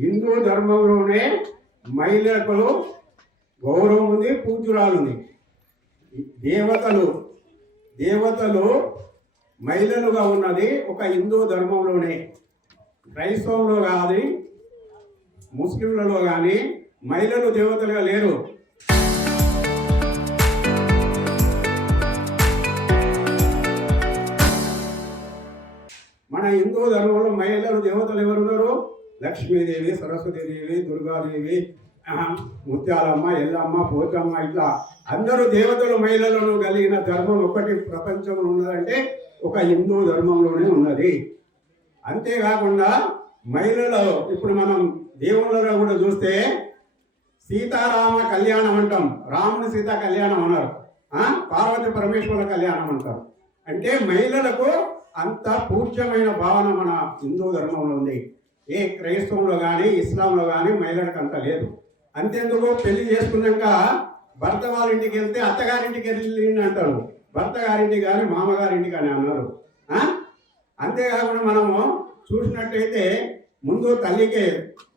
హిందూ ధర్మంలోనే మహిళలకు గౌరవం ఉంది, పూజ్యురాలు ఉంది. దేవతలు మహిళలుగా ఉన్నది ఒక హిందూ ధర్మంలోనే. క్రైస్తవంలో కానీ ముస్లింలలో కానీ మహిళలు దేవతలుగా లేరు. మన హిందూ ధర్మంలో మహిళలు దేవతలు ఎవరున్నారు? లక్ష్మీదేవి, సరస్వతీదేవి, దుర్గాదేవి, ముత్యాలమ్మ, ఎల్లమ్మ, పోచమ్మ, ఇట్లా అందరూ దేవతలు మహిళలను కలిగిన ధర్మం ఒకటి ప్రపంచంలో ఉన్నదంటే ఒక హిందూ ధర్మంలోనే ఉన్నది. అంతేకాకుండా మహిళలు ఇప్పుడు మనం దేవుళ్ళలో కూడా చూస్తే సీతారామ కళ్యాణం అంటాం, రాముని సీతా కళ్యాణం అన్నారు, పార్వతి పరమేశ్వరుల కళ్యాణం అంటారు. అంటే మహిళలకు అంత పూజ్యమైన భావన మన హిందూ ధర్మంలో ఉంది. ఏ క్రైస్తవంలో కానీ ఇస్లాంలో కానీ మహిళలకు అంత లేదు. అంతేందుకు పెళ్లి చేసుకున్నాక భర్త వాళ్ళ ఇంటికి వెళ్తే అత్తగారింటికి వెళ్ళి అంటారు, భర్త గారింటికి కానీ మామగారింటికి కానీ అన్నారు. అంతేకాకుండా మనము చూసినట్టయితే ముందు తల్లికే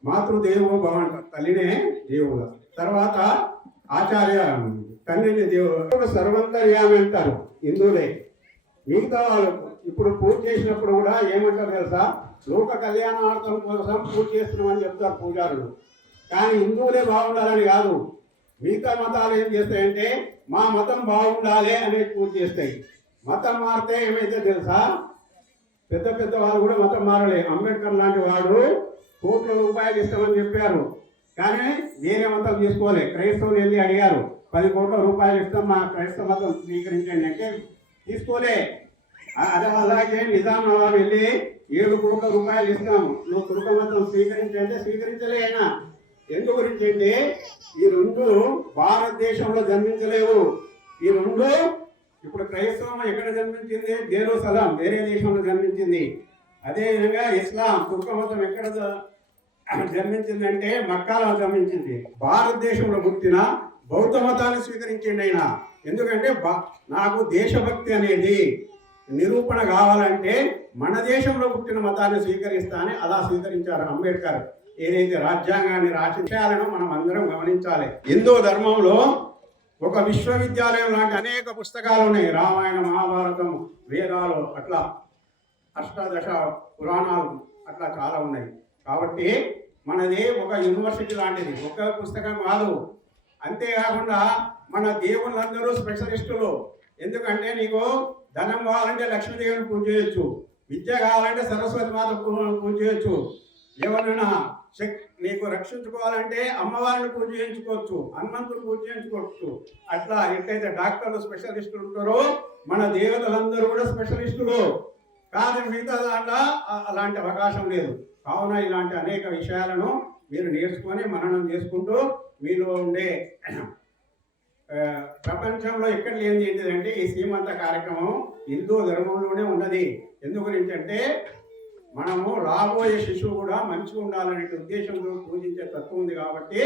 మాతృదేవో భవ అంటారు, తల్లినే దేవుడు, తర్వాత ఆచార్య తండ్రిని దేవుడు, సర్వంతర్యామి అంటారు హిందువులే. మిగతా వాళ్ళు ఇప్పుడు పూజ చేసినప్పుడు కూడా ఏమంటారు తెలుసా? లోక కళ్యాణార్థం కోసం పూజ చేస్తున్నామని చెప్తారు పూజారులు. కానీ హిందువులే బాగుండాలని కాదు. మిగతా మతాలు ఏం చేస్తాయంటే మా మతం బాగుండాలి అనేది పూజ చేస్తాయి. మతం మారితే ఏమైతే తెలుసా? పెద్ద పెద్ద వాళ్ళు కూడా మతం మారలే. అంబేద్కర్ లాంటి వాడు కోట్ల రూపాయలు ఇస్తామని చెప్పారు, కానీ వేరే మతం తీసుకోలే. క్రైస్తవులు వెళ్ళి అడిగారు, 10 కోట్ల రూపాయలు ఇస్తాం మా క్రైస్తవ మతం స్వీకరించండి అంటే తీసుకోలే. అదే అలాగే నిజాం నవాబు వెళ్ళి 7 కోట్ల రూపాయలు ఇస్తాము నువ్వు తుర్క మతం స్వీకరించంటే స్వీకరించలే. అయినా ఎందు గురించి అంటే ఈ రెండు భారతదేశంలో జన్మించలేవు. ఈ రెండు ఇప్పుడు క్రైస్తవం ఎక్కడ జన్మించింది? జెరూసలం వేరే దేశంలో జన్మించింది. అదేవిధంగా ఇస్లాం తుర్క మతం ఎక్కడ జన్మించిందంటే మక్కాలో జన్మించింది. భారతదేశంలో పుట్టిన బౌద్ధ మతాన్ని స్వీకరించింది ఆయన. ఎందుకంటే నాకు దేశభక్తి అనేది నిరూపణ కావాలంటే మన దేశంలో పుట్టిన మతాన్ని స్వీకరిస్తా అని అలా స్వీకరించారు అంబేద్కర్. ఏదైతే రాజ్యాంగాన్ని రాసిన విషయాలను మనం అందరం గమనించాలి. హిందూ ధర్మంలో ఒక విశ్వవిద్యాలయం లాంటి అనేక పుస్తకాలు ఉన్నాయి. రామాయణ, మహాభారతం, వేదాలు, అట్లా అష్టాదశ పురాణాలు అట్లా చాలా ఉన్నాయి. కాబట్టి మనది ఒక యూనివర్సిటీ లాంటిది, ఒక పుస్తకం కాదు. అంతేకాకుండా మన దేవుళ్ళందరూ స్పెషలిస్టులు. ఎందుకంటే నీకు ధనం కావాలంటే లక్ష్మీదేవిని పూజ చేయొచ్చు, విద్య కావాలంటే సరస్వతి మాత పూజ చేయొచ్చు, ఎవరైనా నీకు రక్షించుకోవాలంటే అమ్మవారిని పూజ చేయించుకోవచ్చు, హనుమంతుడు పూజ చేయించుకోవచ్చు. అట్లా ఎట్లయితే డాక్టర్లు స్పెషలిస్టులు ఉంటారో మన దేవతలందరూ కూడా స్పెషలిస్టులు. కానీ మిగతా దాంట్లో అలాంటి అవకాశం లేదు. కావున ఇలాంటి అనేక విషయాలను మీరు నేర్చుకొని మననం చేసుకుంటూ మీలో ఉండే ప్రపంచంలో ఎక్కడ లేనిది ఏంటిదంటే ఈ సీమంత కార్యక్రమం హిందూ ధర్మంలోనే ఉన్నది. ఎందు గురించి అంటే మనము రాబోయే శిశువు కూడా మంచిగా ఉండాలనే ఉద్దేశంతో పూజించే తత్వం ఉంది. కాబట్టి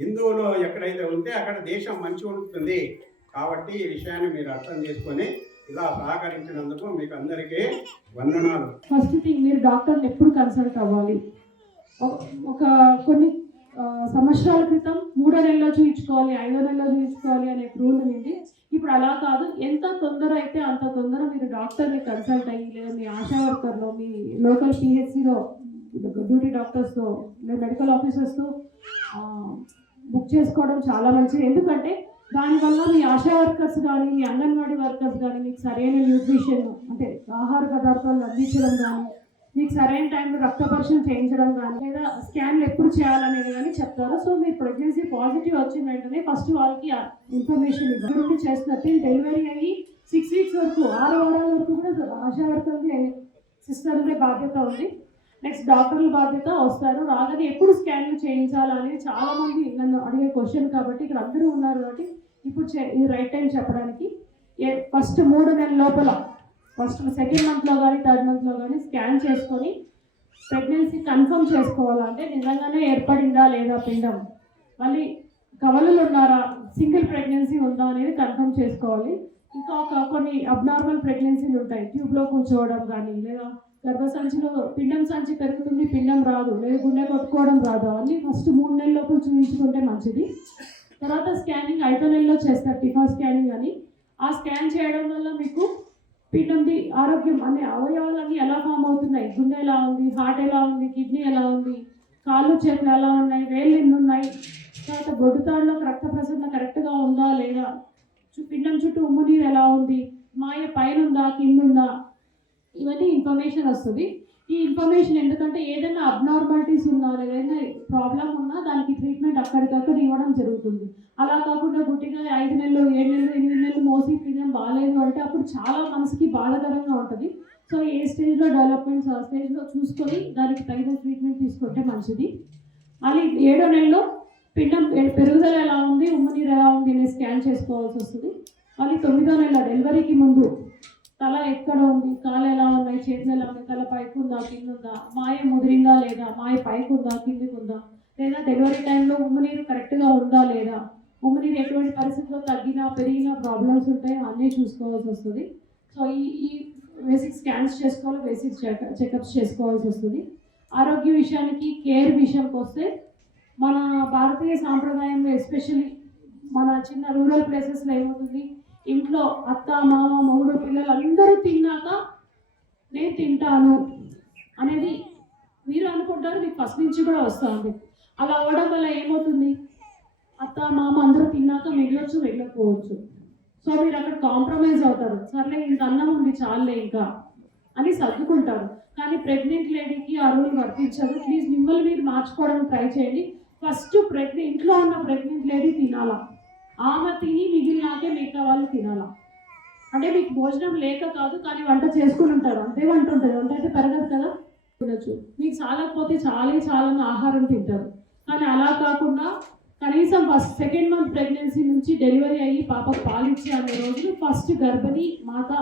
హిందువులో ఎక్కడైతే ఉంటే అక్కడ దేశం మంచిగా ఉంటుంది. కాబట్టి ఈ విషయాన్ని మీరు అర్థం చేసుకొని ఇలా సహకరించినందుకు మీకు అందరికీ వందనాలు. ఫస్ట్ థింగ్, మీరు డాక్టర్ని ఎప్పుడు కన్సల్ట్ అవ్వాలి. ఒక కొన్ని సంవత్సరాల క్రితం 3 నెలల్లో చూయించుకోవాలి, 5 నెలల్లో చూయించుకోవాలి అనే రూల్ ఉంది. ఇప్పుడు అలా కాదు. ఎంత తొందర అయితే అంత తొందర మీరు డాక్టర్ని కన్సల్ట్ అయ్యి, లేదా మీ ఆశా వర్కర్లో, మీ లోకల్ పిహెచ్సిలో డ్యూటీ డాక్టర్స్తో లేదా మెడికల్ ఆఫీసర్స్తో బుక్ చేసుకోవడం చాలా మంచిది. ఎందుకంటే దానివల్ల మీ ఆశా వర్కర్స్ కానీ, మీ అంగన్వాడీ వర్కర్స్ కానీ మీకు సరైన న్యూట్రిషన్ అంటే ఆహార పదార్థాలు అందించడం కానీ, మీకు సరైన టైంలో రక్త పరీక్షలు చేయించడం కానీ, లేదా స్కాన్లు ఎప్పుడు చేయాలనేది కానీ చెప్తారు. సో మీరు ప్రెగ్నెన్సీ పాజిటివ్ వచ్చిన వెంటనే ఫస్ట్ వాళ్ళకి ఇన్ఫర్మేషన్ ఇవ్వడం చేస్తున్నట్టు డెలివరీ అయ్యి 6 వీక్స్ వరకు 6 వారాల వరకు కూడా ఆశా వర్కర్కి సిస్టర్లే బాధ్యత ఉంది. నెక్స్ట్ డాక్టర్ల బాధ్యత వస్తారు. రాగానే ఎప్పుడు స్కాన్లు చేయించాలనేది చాలామంది నన్ను అడిగే క్వశ్చన్. కాబట్టి ఇక్కడ అందరూ ఉన్నారు కాబట్టి ఇప్పుడు ఈ రైట్ టైం చెప్పడానికి. ఫస్ట్ 3 నెలల లోపల, ఫస్ట్ 2nd మంత్లో కానీ 3rd మంత్లో కానీ స్కాన్ చేసుకొని ప్రెగ్నెన్సీ కన్ఫర్మ్ చేసుకోవాలంటే నిజంగానే ఏర్పడిందా లేదా పిండం, మళ్ళీ కవలలు ఉన్నారా, సింగిల్ ప్రెగ్నెన్సీ ఉందా అనేది కన్ఫర్మ్ చేసుకోవాలి. ఇంకా కొన్ని అబ్నార్మల్ ప్రెగ్నెన్సీలు ఉంటాయి, ట్యూబ్లో కూర్చోవడం కానీ, లేదా గర్భసంచిలో పిండం సంచి పెరుగుతుంది, పిండం రాదు, లేదు గుండె కొట్టుకోవడం రాదు, అవన్నీ ఫస్ట్ 3 నెలల లోపల చూపించుకుంటే మంచిది. తర్వాత స్కానింగ్ 5వ నెలలో చేస్తారు, టిఫా స్కానింగ్ అని. ఆ స్కాన్ చేయడం వల్ల మీకు పిండంది ఆరోగ్యం అనే అవయవాలన్నీ ఎలా ఫామ్ అవుతున్నాయి, గుండె ఎలా ఉంది, హార్ట్ ఎలా ఉంది, కిడ్నీ ఎలా ఉంది, కాళ్ళు చేతులు ఎలా ఉన్నాయి, వేళ్ళు ఎన్ని ఉన్నాయి, తర్వాత బొడ్డుతాడులో రక్త ప్రసరణ కరెక్ట్గా ఉందా లేదా, పిండం చుట్టూ ఉమ్ము నీరు ఎలా ఉంది, మాయ పైన ఉందా కింద ఉందా, ఇవన్నీ ఇన్ఫర్మేషన్ వస్తుంది. ఈ ఇన్ఫర్మేషన్ ఎందుకంటే ఏదైనా అబ్నార్మాలిటీస్ ఉన్నా ఏదైనా ప్రాబ్లం ఉన్నా దానికి ట్రీట్మెంట్ అక్కడికక్కడ ఇవ్వడం జరుగుతుంది. అలా కాకుండా గుట్టిగా 5 నెలలు 7 నెలలు 8 నెలలు మోసి పిండం బాగాలేదు అంటే అప్పుడు చాలా మనసుకి బాధాకరంగా ఉంటుంది. సో ఏ స్టేజ్లో డెవలప్మెంట్స్ ఆ స్టేజ్లో చూసుకొని దానికి తగిన ట్రీట్మెంట్ తీసుకుంటే మంచిది. మళ్ళీ 7వ నెలలో పిండం పెరుగుదల ఎలా ఉంది, ఉమ్ము నీరు ఎలా ఉంది అనేది స్కాన్ చేసుకోవాల్సి వస్తుంది. మళ్ళీ 9వ నెల డెలివరీకి ముందు తల ఎక్కడ ఉంది, కాలు ఎలా ఉన్నాయి, చేతులు ఎలా ఉన్నాయి, తల పైకి ఉందా కింద ఉందా, మాయ ముదిరిందా లేదా, మాయ పైకి ఉందా కిందికి ఉందా, లేదా డెలివరీ టైంలో ఉమ్ము నీరు కరెక్ట్గా ఉందా లేదా, ఉమ్ము నీరు ఎటువంటి పరిస్థితిలో తగ్గినా పెరిగినా ప్రాబ్లమ్స్ ఉంటాయో అన్నీ చూసుకోవాల్సి వస్తుంది. సో ఈ బేసిక్ స్కాన్స్ చేసుకోవాలి, బేసిక్ చెకప్స్ చేసుకోవాల్సి వస్తుంది. ఆరోగ్య విషయానికి కేర్ విషయానికి వస్తే మన భారతీయ సాంప్రదాయంలో ఎస్పెషల్లీ మన చిన్న రూరల్ ప్లేసెస్లో ఏమవుతుంది, ఇంట్లో అత్త మామ మొగుడు పిల్లలు అందరూ తిన్నాక నేను తింటాను అనేది మీరు అనుకుంటారు, మీకు ఫస్ట్ నుంచి కూడా వస్తుంది. అలా అవ్వడం వల్ల ఏమవుతుంది, అత్త మామ అందరూ తిన్నాక మిగలొచ్చు మిగలకపోవచ్చు. సో మీరు అక్కడ కాంప్రమైజ్ అవుతారు, సర్లే ఇంక అన్నం ఉంది చాలే ఇంకా అని సర్దుకుంటారు. కానీ ప్రెగ్నెంట్ లేడీకి ఆ రూల్ వర్తించదు. ప్లీజ్ మిమ్మల్ని మీరు మార్చుకోవడానికి ట్రై చేయండి. ఫస్ట్ ఇంట్లో ఉన్న ప్రెగ్నెంట్ లేడీ తినాలా, ఆమె తిని మిగిలినాకే మిగతా వాళ్ళు తినాలా. అంటే మీకు భోజనం లేక కాదు, కానీ వంట చేసుకుని ఉంటారు, అంతే వంట ఉంటుంది, వంట అయితే పెరగదు కదా, తినచ్చు. మీకు చాలకపోతే చాలా ఆహారం తింటారు. కానీ అలా కాకుండా కనీసం సెకండ్ మంత్ ప్రెగ్నెన్సీ నుంచి డెలివరీ అయ్యి పాపకు పాలిచ్చే అనే రోజులు ఫస్ట్ గర్భిణీ మాత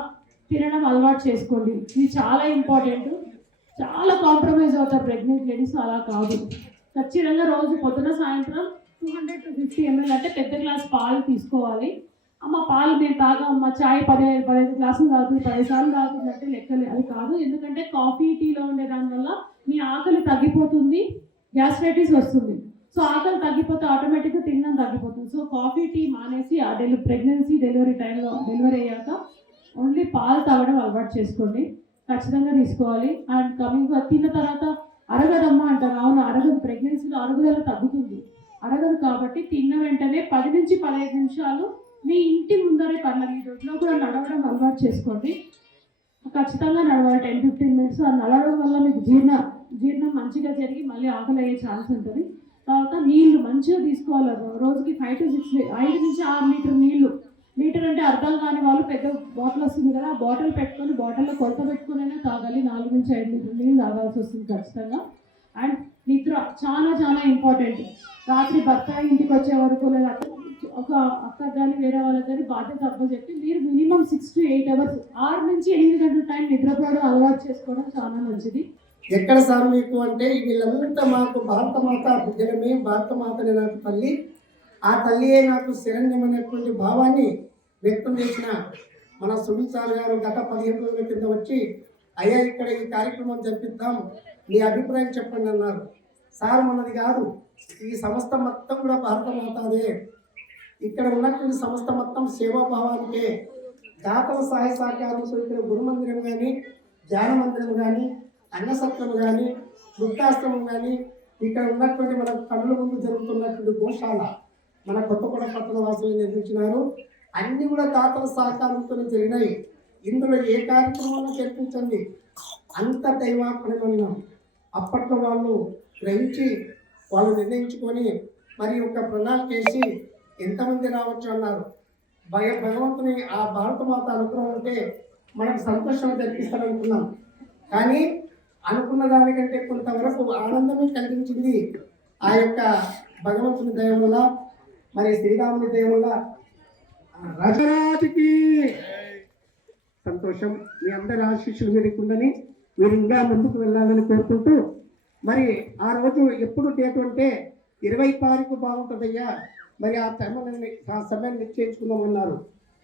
తినడం అలవాటు చేసుకోండి. ఇది చాలా ఇంపార్టెంట్. చాలా కాంప్రమైజ్ అవుతారు ప్రెగ్నెంట్ లేడీస్, అలా కాదు. ఖచ్చితంగా రోజు పొద్దున సాయంత్రం 200 to 50 ml అంటే పెద్ద గ్లాస్ పాలు తీసుకోవాలి. అమ్మ పాలు నేను తాగమ్మా, చాయ్ 15 గ్లాసులు తాగుతుంది, 10 సార్లు తాగుతుంది అంటే లెక్కలే, అది కాదు. ఎందుకంటే కాఫీ టీలో ఉండే దానివల్ల మీ ఆకలి తగ్గిపోతుంది, గ్యాస్ట్రైటిస్ వస్తుంది. సో ఆకలి తగ్గిపోతే ఆటోమేటిక్గా తినడం తగ్గిపోతుంది. సో కాఫీ టీ మానేసి ఆ ప్రెగ్నెన్సీ డెలివరీ టైంలో డెలివరీ అయ్యాక ఓన్లీ పాలు తాగడం అలవాటు చేసుకోండి, ఖచ్చితంగా తీసుకోవాలి. అండ్ కమింగ్ తిన్న తర్వాత అరగదమ్మా అంటారు, అవును అరగదు, ప్రెగ్నెన్సీలో అరుగుదల తగ్గుతుంది, అరగదు. కాబట్టి తిన్న వెంటనే 10 నుంచి 15 నిమిషాలు మీ ఇంటి ముందరే పర్లేదు, ఈ రోజులో కూడా నడవడం అలవాటు చేసుకోండి. ఖచ్చితంగా నడవాలి 10-15 మినిట్స్. ఆ నడవడం వల్ల మీకు జీర్ణం మంచిగా జరిగి మళ్ళీ ఆకలి అయ్యే ఛాన్స్ ఉంటుంది. తర్వాత నీళ్లు మంచిగా తీసుకోవాలి, రోజుకి 5 నుంచి 6 లీటర్ నీళ్లు. లీటర్ అంటే అర్థం కాని వాళ్ళు పెద్ద బాటిల్ వస్తుంది కదా, ఆ బాటిల్ పెట్టుకొని బాటిల్లో కొలత పెట్టుకునైనా తాగాలి. 4 నుంచి 5 లీటర్ నీళ్ళు తాగాల్సి వస్తుంది ఖచ్చితంగా. అండ్ నిద్ర చాలా ఇంపార్టెంట్. రాత్రి భర్త ఇంటికి వచ్చే వరకు లేదా ఒక అక్క కానీ వేరే వాళ్ళకి కానీ బాధ్యత అప్పచెప్పి మీరు మినిమం 6 to 8 hours 6 నుంచి 8 గంటల టైం నిద్రపోవడం అలవాటు చేసుకోవడం చాలా మంచిది. ఎక్కడ సార్ మీకు అంటే వీళ్ళంతా మాకు భారత మాత బిడ్డలమే, భారత మాతనే నాకు తల్లి, ఆ తల్లియే నాకు శరణ్యం అనేటువంటి భావాన్ని వ్యక్తం చేసిన మన సునీల్ సార్ గారు గత 15 రోజుల కింద వచ్చి అయ్యా ఇక్కడ ఈ కార్యక్రమం జరిపిద్దాం, మీ అభిప్రాయం చెప్పండి అన్నారు. సార్ మనది కాదు, ఈ సంస్థ మొత్తం కూడా భారత మాతదే, ఇక్కడ ఉన్నటువంటి సంస్థ మొత్తం సేవాభావానికే. దాతల సహాయ సహకారంతో ఇక్కడ గురుమందిరం కానీ, ధ్యాన మందిరం కానీ, అన్నసత్రం కానీ, వృద్ధాశ్రమం కానీ, ఇక్కడ ఉన్నటువంటి మన కళ్ళ ముందు జరుగుతున్నటువంటి గోశాల మన కొత్తగూడ పట్టణ వాసులు నిర్మించినారు. అన్నీ కూడా దాతల సహకారంతో జరిగినాయి. ఇందులో ఏ కార్యక్రమాలను చేర్పించండి అంత దైవాత్మనం అప్పట్లో వాళ్ళు గ్రహించి వాళ్ళు నిర్ణయించుకొని మరి ఒక ప్రణాళిక చేసి ఎంతమంది రావచ్చు అన్నారు. భగవంతుని ఆ భారత మాత అనుగ్రహం ఉంటే మనకు సంతోషం తెప్పిస్తారనుకున్నాం. కానీ అనుకున్న దానికంటే కొంతవరకు ఆనందమే కలిగించింది ఆ యొక్క భగవంతుని దయ వల్ల, మరి శ్రీరాముని దయ వల్ల. రాజరాజుకి సంతోషం. మీ అందరి ఆశీస్సులు మీకు ఉందని, మీరు ఇంకా ముందుకు వెళ్ళాలని కోరుకుంటూ, మరి ఆ రోజు ఎప్పుడు డేట్ అంటే 20 తారీఖు బాగుంటుందయ్యా, మరి ఆ సమయాన్ని నిశ్చయించుకుందామన్నారు.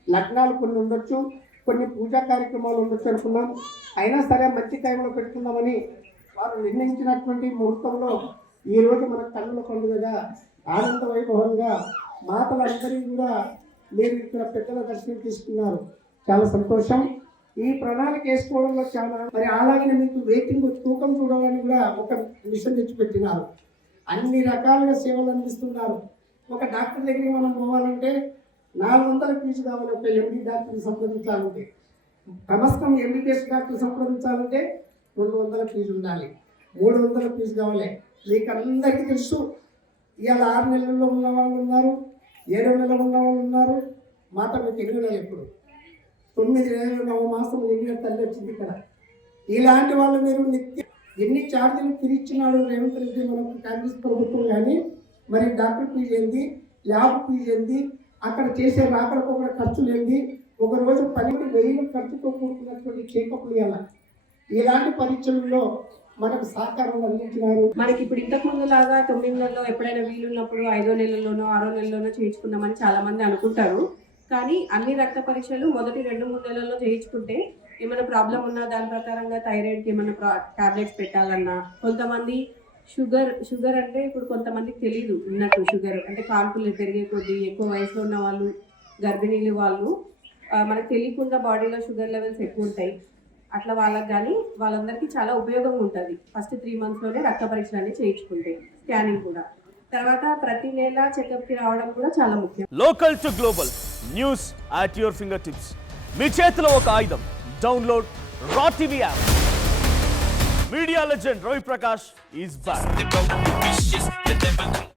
లగ్నాలు కొన్ని ఉండొచ్చు, కొన్ని పూజా కార్యక్రమాలు ఉండొచ్చు అనుకున్నాం. అయినా సరే మంచి టైంలో పెట్టుకుందామని వారు నిర్ణయించినటువంటి ముహూర్తంలో ఈరోజు మన కన్నుల పండుగగా ఆనంద వైభవంగా మాతలందరినీ కూడా మీరు ఇక్కడ పెద్దల దర్శనం తీసుకున్నారు. చాలా సంతోషం. ఈ ప్రణాళిక వేసుకోవడంలో చాలా మరి అలాగే మీకు వెయిటింగ్ తూకం చూడాలని కూడా ఒక మిషన్ తెచ్చిపెట్టినారు. అన్ని రకాలుగా సేవలు అందిస్తున్నారు. ఒక డాక్టర్ దగ్గరికి మనం పోవాలంటే 400 ఫీజు కావాలి. ఒక ఎండి డాక్టర్ని సంప్రదించాలంటే, సమస్తం ఎంబీబీఎస్ డాక్టర్ సంప్రదించాలంటే 200 ఫీజు ఉండాలి, 300 ఫీజు కావాలి. మీకు అందరికీ తెలుసు. ఇవాళ 6 నెలల్లో ఉన్న వాళ్ళు ఉన్నారు, 7 నెలలు ఉన్న వాళ్ళు ఉన్నారు. మాట మీకు ఎగిరిన ఎప్పుడు 9 నెలలు 9 మాసం ఎగిరిన తల్లి వచ్చింది ఇక్కడ. ఇలాంటి వాళ్ళు మీరు నిత్యం ఎన్ని ఛార్జీలు తిరిగిచ్చినాడు రేవంత్ రెడ్డి మనకు కాంగ్రెస్ ప్రభుత్వం. కానీ మరి డాక్టర్ ఫీజు ఏంది, ల్యాబ్ ఫీజు ఏంది, అక్కడ చేసే రాకలకు కూడా ఖర్చులు ఏంది, ఒకరోజు 12,000 ఖర్చుతో కూడుకున్నటువంటి చెకప్లు ఇలా ఇలాంటి పరీక్షల్లో మనకు సహకారం అందించినారు. మనకి ఇప్పుడు ఇంతకు ముందు లాగా 9 నెలల్లో ఎప్పుడైనా వీలున్నప్పుడు 5వ నెలలోనో 6వ నెలలోనో చేయించుకుందామని చాలా మంది అనుకుంటారు. కానీ అన్ని రక్త పరీక్షలు మొదటి 2-3 నెలల్లో చేయించుకుంటే ఏమైనా ప్రాబ్లం ఉన్నా దాని ప్రకారంగా థైరాయిడ్కి ఏమైనా టాబ్లెట్స్ పెట్టాలన్నా, కొంతమంది షుగర్ అంటే ఇప్పుడు కొంతమందికి తెలియదు ఉన్నట్టు. షుగర్ అంటే కాన్పులు పెరిగే కొద్దీ ఎక్కువ వయసులో ఉన్న వాళ్ళు, గర్భిణీలు వాళ్ళు మనకు తెలియకుండా బాడీలో షుగర్ లెవెల్స్ ఎక్కువ ఉంటాయి. అట్లా వాళ్ళకి కానీ వాళ్ళందరికీ చాలా ఉపయోగం ఉంటుంది. ఫస్ట్ 3 మంత్స్లోనే రక్త పరీక్షలు అనేవి చేయించుకుంటే, స్కానింగ్ కూడా. తర్వాత ప్రతి నెల చెకప్కి రావడం కూడా చాలా ముఖ్యం. Local to global news at your fingertips. మీ చేతిలో ఒక ఆయుధం. Download Raw TV app. Media legend Ravi Prakash is back.